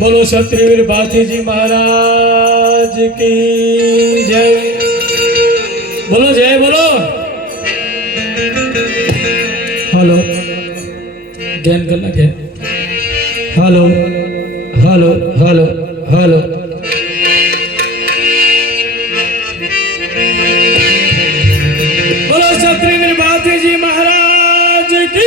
बोलो क्षत्रियवीर भारती जी महाराज की जय। बोलो जय बोलो। हेलो ज्ञान करना क्या? Hello hello hello hello. बोलो क्षत्रियवीर भारती जी महाराज की।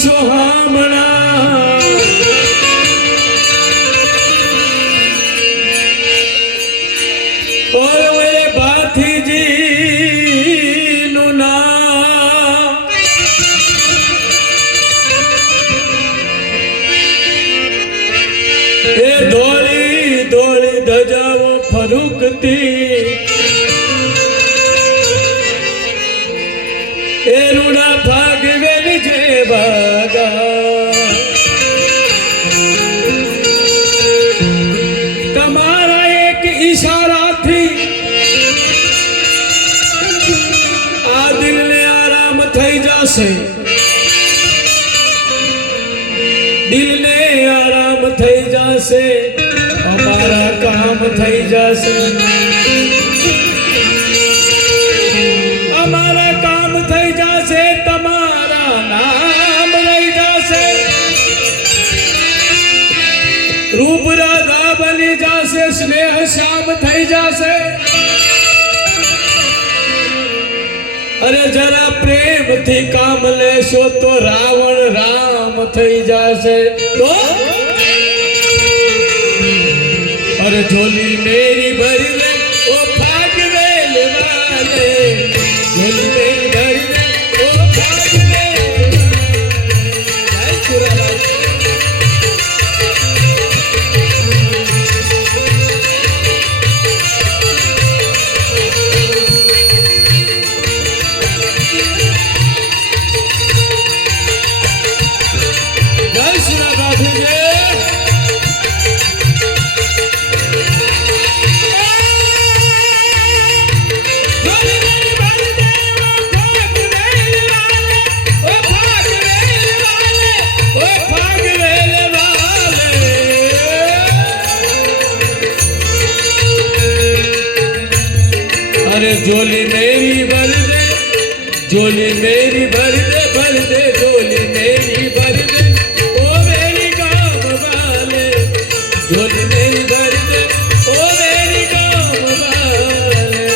सोहामणा और मेरे भाती जी नुना ए दौड़ी दौड़ी धजाओ फरुकती ए नुना भागवेल जे भागा तमारा एक इशारा थी आ दिल ने आराम थई जासे दिल ने आराम थई जासे हमारा काम थई जासे हमारा काम थई जासे तमारा नाम रही जासे रूप राधा बनी जासे स्नेह श्याम थई जासे अरे जरा प्रेम थी काम लेशो तो रावण राम थई जासे तो अरे झोली मेरी भरी ले ओ भागवेल वाले झोली मेरी भरी ले ओ भागवेल जय चुराला जय श्री राधे जय। अरे झोली मेरी भर दे झोली मेरी भर दे झोली मेरी भर दे ओ मेरी गाँव वाले झोली मेरी भर दे ओ मेरी गाँव वाले।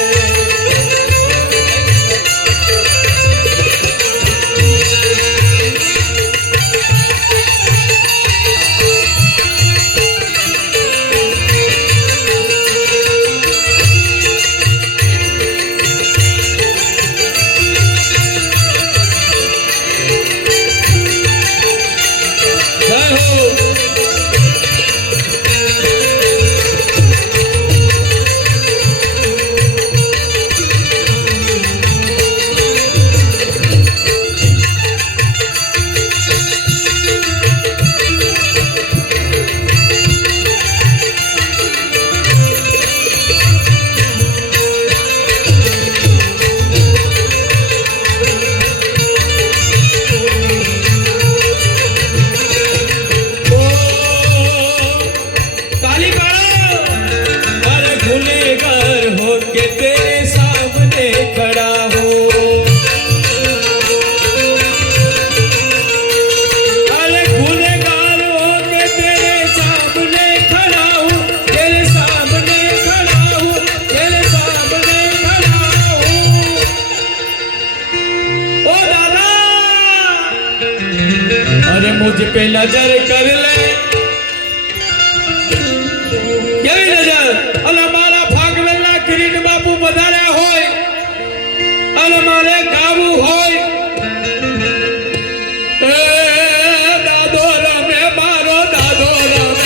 मुझ पे नजर कर ले केवी नजर अल मारा भागवेला किरीट बापू बधार्या होय अल मारे गावू होय दादो रमे मारो दादो रमे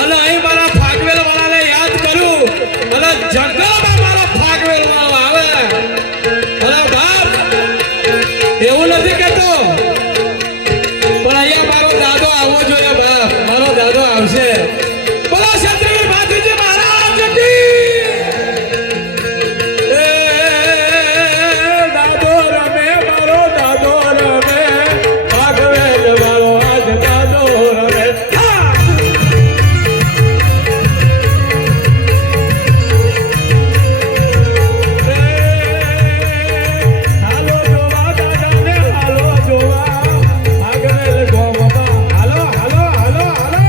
અને અહીં મારા ફાગવેલ વાળાને યાદ કરું અને જંગલમાં મારો ફાગવેલ વાળો આવે અને બાપ એવું નથી કહેતો પણ અહીંયા મારો દાદો આવવો જોઈએ બાપ મારો દાદો આવશે બોલો ક્ષત્રિય ભાતીજી મહારાજ કી દાદો રમે મારો દાદો રમે ફાગવેલ વાળો આજ દાદો રમે હાલો જોવા દાદાને હાલો જોવા ફાગવેલ ગોમમાં હાલો હાલો હાલો હાલો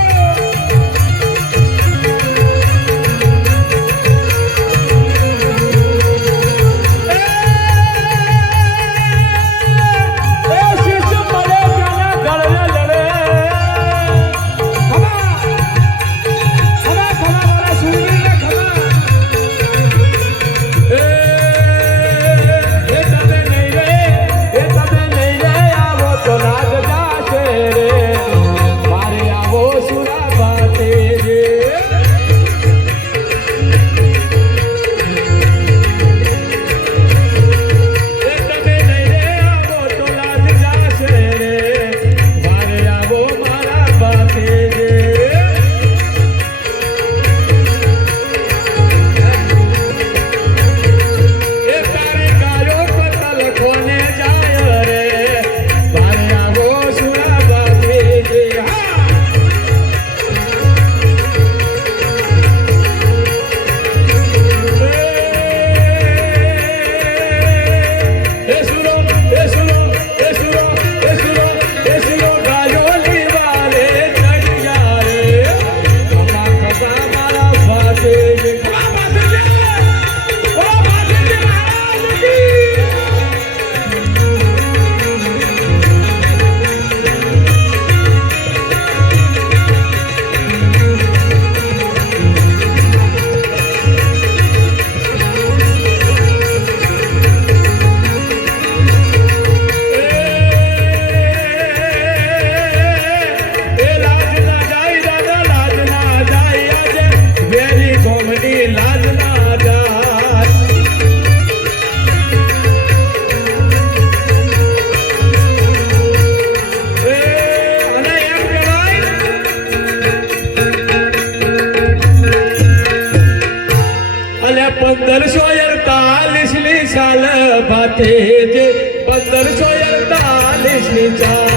સાલ બાતે જે 1548 ની ચાલ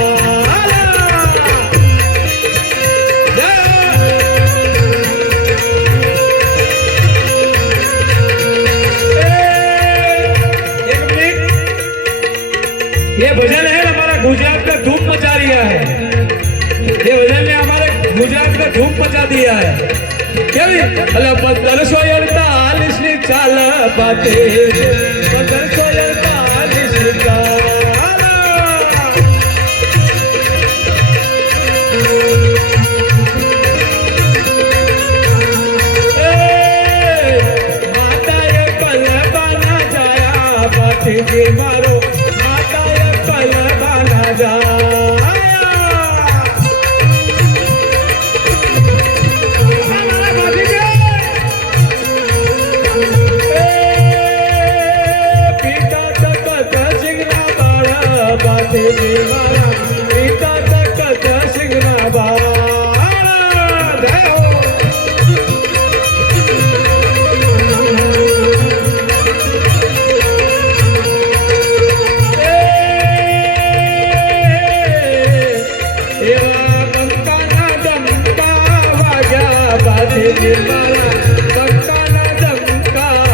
ये भजन है हमारा गुजरात का धूम मचा दिया है ये भजन ने हमारे गुजरात का धूम मचा दिया है કેવી અલે 1548 ની ચાલ બાતે 1548 ની ચાલ માતાએ કલબાના જાયા બાતજી મારો માતાએ કલબાના જાયા પિતા તકત સિંગના બાળ એવા બંકાના ડંકા વાગ્યા બાધે મારા બંકાના ડંકા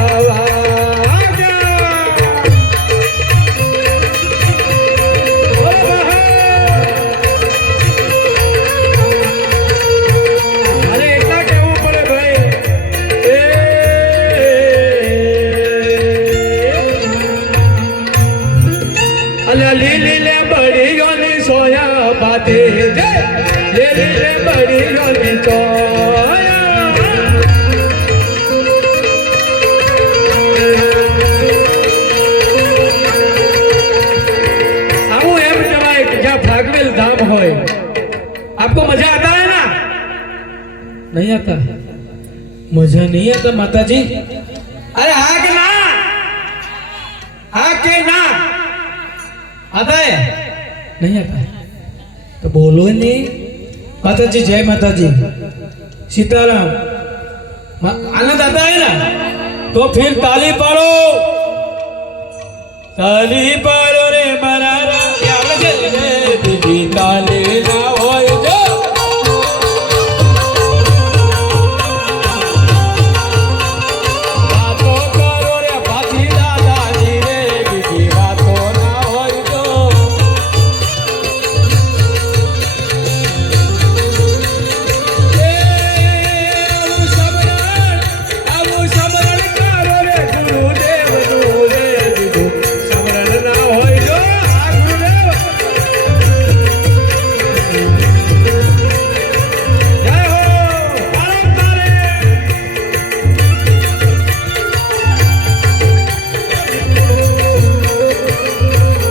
લીલે બડી ગોની સોયા બાતે લીલે બડી ગોની સોયા આવું એમ કહેવાય કે જ્યાં ફાગવેલ ધામ હોય आपको मजा आता है ना नहीं आता, मजा नहीं आता माता जी। अरे हाँ के ना, हाँ के ना आता है? नहीं आता तो बोलो ही नहीं। माता जी जय माता जी, सीताराम। आनंद आता है ना, तो फिर ताली पाड़ो, ताली पाड़ो रे मरारा बीजी ताली ना होय जो। बातो करो रे बाती दादाजी रे, बीजी बातो ना होय जो। आવું સમરણ કરો રે ગુરુદેવ દૂરે દીધું, સમરણ ના હોય જો આ ગુરુદેવ। જય હો ભારત મારે।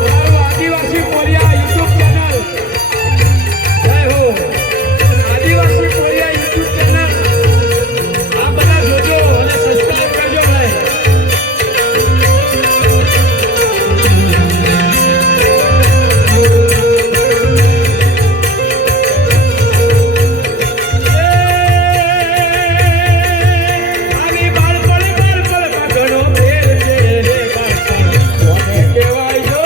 મારું આદિવાસી કોરિયા યુટ્યુબ ચેનલ, જય હો આદિવાસી કોરિયા યુટ્યુબ ચેનલ, આ બધા જોજો અને સબસ્ક્રાઇબ કરજો ભાઈ। આની બાળપણમાં ઘણો ફેર છે રે બાળપણ, કોને કહેવાય જો।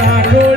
રાખો